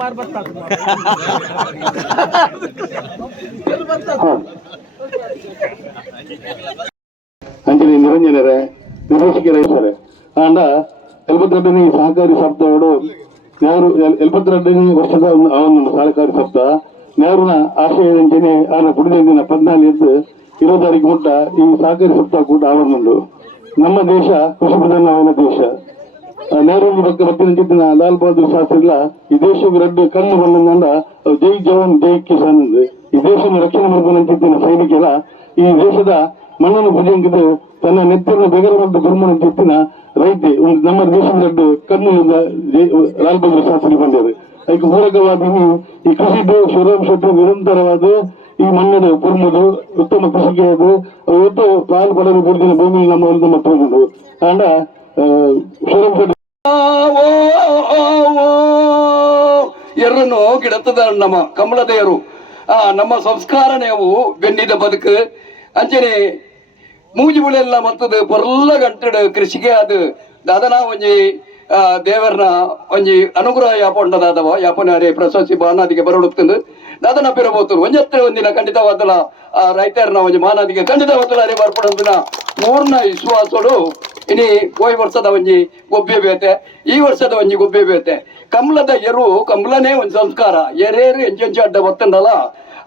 Bar ಬರ್ತದ Anjani ನಿರಂಜನರೇ ನಿರ್ದೇಶಕರೇ sir ಅಂಡ ಎಲ್ಬತ್ತರಡನೇ ಸಹಕಾರಿ ಸಪ್ತಾಹಗಳು ನೆಹರು ಎಲ್ಬತ್ತರಡನೇ ವರ್ಷದ ಒಂದು ಸಹಕಾರಿ ಸಪ್ತಾಹ ನೆಹರುನ ಆಶಯದಂತೆಯೇ ಆನ ಪುಡಿದಿಂದ ಪದ್ನಾಲ್ಕು ಇರೋ ತಾರೀಕು ಮುಟ್ಟ ಈ ಸಹಕಾರಿ ಸಪ್ತಾಹ ಕೂಡ ಆವರಣುಂಡು ನಮ್ಮ ದೇಶ ಕೃಷಿ ಪ್ರಧಾನವಾದ ದೇಶ. ನೆಹರು ಬಗ್ಗೆ ಜಿತ್ತಿನ ಲಾಲ್ ಬಹದ್ದೂರ್ ಶಾಸ್ತ್ರಿಲ ಈ ದೇಶಕ್ಕೆ ರೆಡ್ ಕಣ್ಣು ಬಂದಂದ ಜೈ ಜವಾನ್, ಜೈ ಕಿಸಾನ್, ಈ ದೇಶವನ್ನು ರಕ್ಷಣೆ ಜಿತ್ತಿನ ಸೈನಿಕರ ಈ ದೇಶದ ಮಣ್ಣನ್ನು ಭುಜಂಗಿದ್ದು ತನ್ನ ನೆತ್ತಿನ ಬೆಗರ ಮತ್ತು ಗುರುಮನ ಜಿತ್ತಿನ ರೈತೆ ಒಂದು ನಮ್ಮ ದೇಶದ ರೆಡ್ ಕಣ್ಣು ಲಾಲ್ ಬಹದ್ದೂರ್ ಶಾಸ್ತ್ರಿ ಬಂದಿದೆ ಅದಕ್ಕೆ ಪೂರಕವಾಗಿ ಈ ಕೃಷಿ ಶಿವರಾಮ್ ಶೆಟ್ಟಿ ನಿರಂತರವಾದ ಈ ಮಣ್ಣಿನ ಕುರ್ಮದು ಉತ್ತಮ ಕೃಷಿಗೆ ಅದು ಇವತ್ತು ಪಾಲು ಪಡೆದು ಬುಡಿದಿನ ಭೂಮಿ ನಮ್ಮ ಒಂದು ಮತ್ತು ಅಂಡ ಶಿವರಾಮ್ ಎರನ್ನು ಗಿಡತದ ನಮ್ಮ ಕಮಲದೇಯರು ಆ, ನಮ್ಮ ಸಂಸ್ಕಾರನೇವು ಬೆನ್ನಿದ ಬದುಕು. ಅಂಚನೆ ಮೂಜಿಬುಳೆಲ್ಲ ಮತ್ತದು ಪೊರ್ಲ ಗಂಟಡು ಕೃಷಿಗೆ ಅದು ದಾದನ ಒಂಜಿ ದೇವರನ ಒಂಜಿ ಅನುಗ್ರಹ ಯಾಪಂಡದಾದವ. ಯಾಪನಾರೆ ಪ್ರಶಸ್ತಿ ಬಾನಾದಿಗೆ ಬರಳುತ್ತಂದು ದಾದನ ಪೆರಬೋತರು. ಒಂಜತ್ರ ಒಂದಿನ ಖಂಡಿತವಾದಲ ಆ ರೈತರನ ಒಂಜಿ ಮಾನಾದಿಗೆ ಖಂಡಿತವಾದಲ ಅರೆ ಬರ್ಪಡಂದಿನ ಮೂರ್ನ ವಿಶ್ವಾಸಗಳು ಇನಿ ಹೋಯ್ ವರ್ಷದ ಒಂಜಿ ಗೊಬ್ಬೆ ಬೇತೆ, ಈ ವರ್ಷದ ಒಂಜಿ ಗೊಬ್ಬೆ ಬೇತೆ. ಕಮಲದ ಎರು, ಕಮಲನೇ ಒಂದು ಸಂಸ್ಕಾರ. ಎರೇರು ಎಂಚೆಂಚು ಅಡ್ಡ ಬತ್ತಂಡಲ್ಲ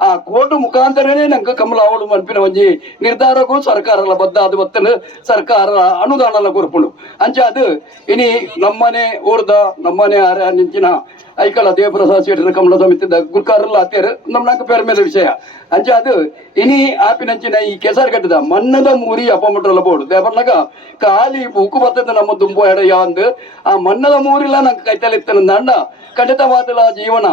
ಆ ಕೋರ್ಟ್ ಮುಖಾಂತರನೇ ನಂಗೆ ಕಮಲ ಅವಳು ಮನ್ಪಿನ ಒಂಜಿ ನಿರ್ಧಾರಕ್ಕೂ ಸರ್ಕಾರಲ ಬದ್ಧ ಅದು ಬತ್ತನು ಸರ್ಕಾರ ಅನುದಾನಲ ಕೊರ್ಪುಂಡು. ಅಂಚ ಅದು, ಇನಿ ನಮ್ಮನೆ ಊರ್ದ, ನಮ್ಮನೆ ಆರ ನಿಂಚಿನ ಐಕಳ ದೇವಪ್ರಸಾದ್ ಶೆಟ್ಟರ ಕಮಲ ಸಮಿತಿದ ಆತೇರು ನಮ್ಮ ನಂಗೆ ಪೇರ ಮೇಲೆ ವಿಷಯ. ಅಂಚ ಅದು, ಇನಿ ಆಪಿನಂಚಿನ ಈ ಕೆಸರು ಕಟ್ಟದ ಮಣ್ಣದ ಮೂರಿ ಅಪ್ಪಮಟ್ರಲ್ಲ ಬೋಡು ದೇವರ್ನಾಗ ಖಾಲಿ ಉಕ್ಕು ಬತ್ತದ ನಮ್ಮ ತುಂಬು ಎಡೆಯ ಅಂದು. ಆ ಮಣ್ಣದ ಮೂರಿಲ್ಲ ನಂಗೆ ಕೈತಲಿತ್ತನ ದಂಡ ಖಂಡಿತ ಜೀವನ.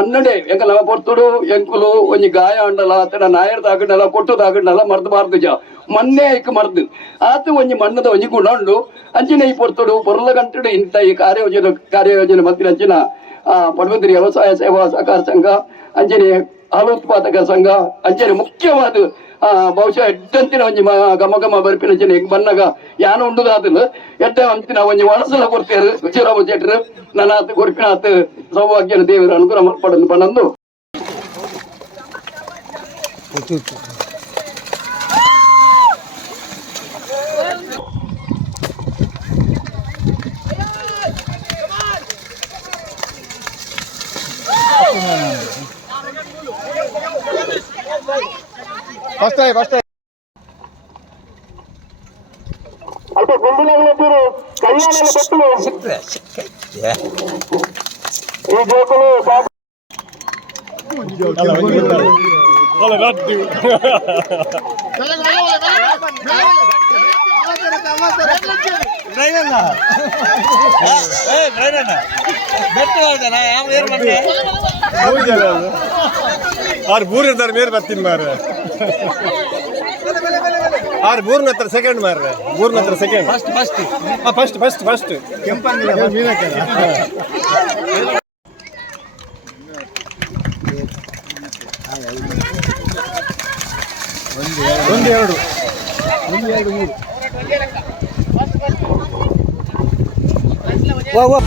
ಎಂಕ ಎಂಕಲ ಪೊರ್ತುಡು, ಎಂಕುಲು, ಒಂಜಿ ಗಾಯ ಅಂಡಲ ಆತನ ನಾಯರ್ ತಾಗಂಡಲ ಕೊಟ್ಟು ತಾಗಂಡಲ ಮರ್ದು ಬಾರ್ದು ಜಾ ಮನ್ನೆ ಐಕ್ ಮರ್ದು. ಆತ ಒಂಜಿ ಮಣ್ಣದ ಒಂಜಿ ಗುಣ ಉಂಡು. ಅಂಚಿನ ಈ ಪೊರ್ತುಡು, ಪೊರ್ಲ ಗಂಟೆಡು ಇಂಥ ಈ ಕಾರ್ಯಯೋಜನೆ ಕಾರ್ಯಯೋಜನೆ ಮತ್ತಿನ ಅಂಚಿನ ಪಡುವಂತರಿ ವ್ಯವಸಾಯ ಸೇವಾ ಸಹಕಾರ ಸಂಘ, ಅಂಜನೆ ಹಾಲು ಉತ್ಪಾದಕ ಸಂಘ, ಅಂಜನಿ ಮುಖ್ಯವಾದ ಬಹುಶಃ ಎಡ್ಡಂತಿನ ಒಂಜಿ ಗಮ ಗಮ ಬರ್ಪಿನ ಜನ ಹೆಂಗ್ ಬನ್ನಾಗ ಯಾನ ಉಂಡುದಾದಲು ಎಡ್ಡ ಅಂತಿನ ಒಂಜಿ ಒಣಸಲ ಕೊಡ್ತೇರು. ಶಿವರಾಮ ಶೆಟ್ರು ನನ್ನ ಆತ ಗುರುಪಿನ ಆತ ಸೌಭಾಗ್ಯನ ದೇವರ ಅನುಗ್ರಹ ಪಡೆದು ಬಣ್ಣಂದು బస్తాయి బస్తాయి అయితే గుండు నగలద్దరు కళ్యాణాల భక్తులు ఈ జోకులు బాబు ಆರು ಬೂರ್ ಇರ್ತಾರೆ ಮೇಲೆ ಬರ್ತೀನಿ ಮಾರ್ರೆ ಆರು ಬೂರ್ ಹತ್ರ ಸೆಕೆಂಡ್ ಮಾರ್ರೆ ಮೂರ್ನ ಹತ್ರ second first first first first first ಒಂದು, ಎರಡು. ಒಂದು, ಎರಡು, ಮೂರು. ಹೋಗುವ